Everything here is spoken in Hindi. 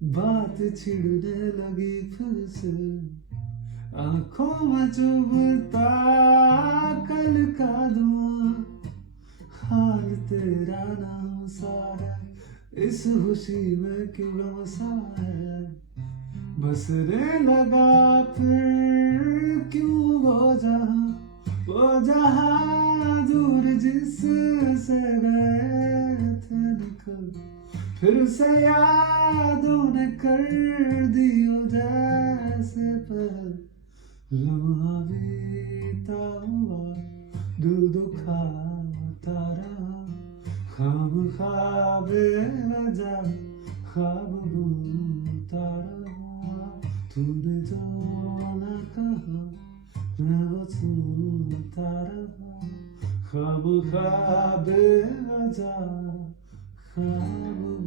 बात छिड़ने लगी फिर से, आंखों में चुभता कल का धुआं। हाल तेरा नाम सा है, इस खुशी में क्यों गम सा है। बसने लगा फिर क्यों वो जहां दूर जिससे गए थे निकल। फिर से यादों ने कर दियो जैसे पहल। लम्हा बीता हुआ दिल दुखाता रहा, खाब बेवजह ख्वाब बुनता रहा। तूने जो न कहा मैं वो सुनता रहा, खाब बेवजह ख्वाब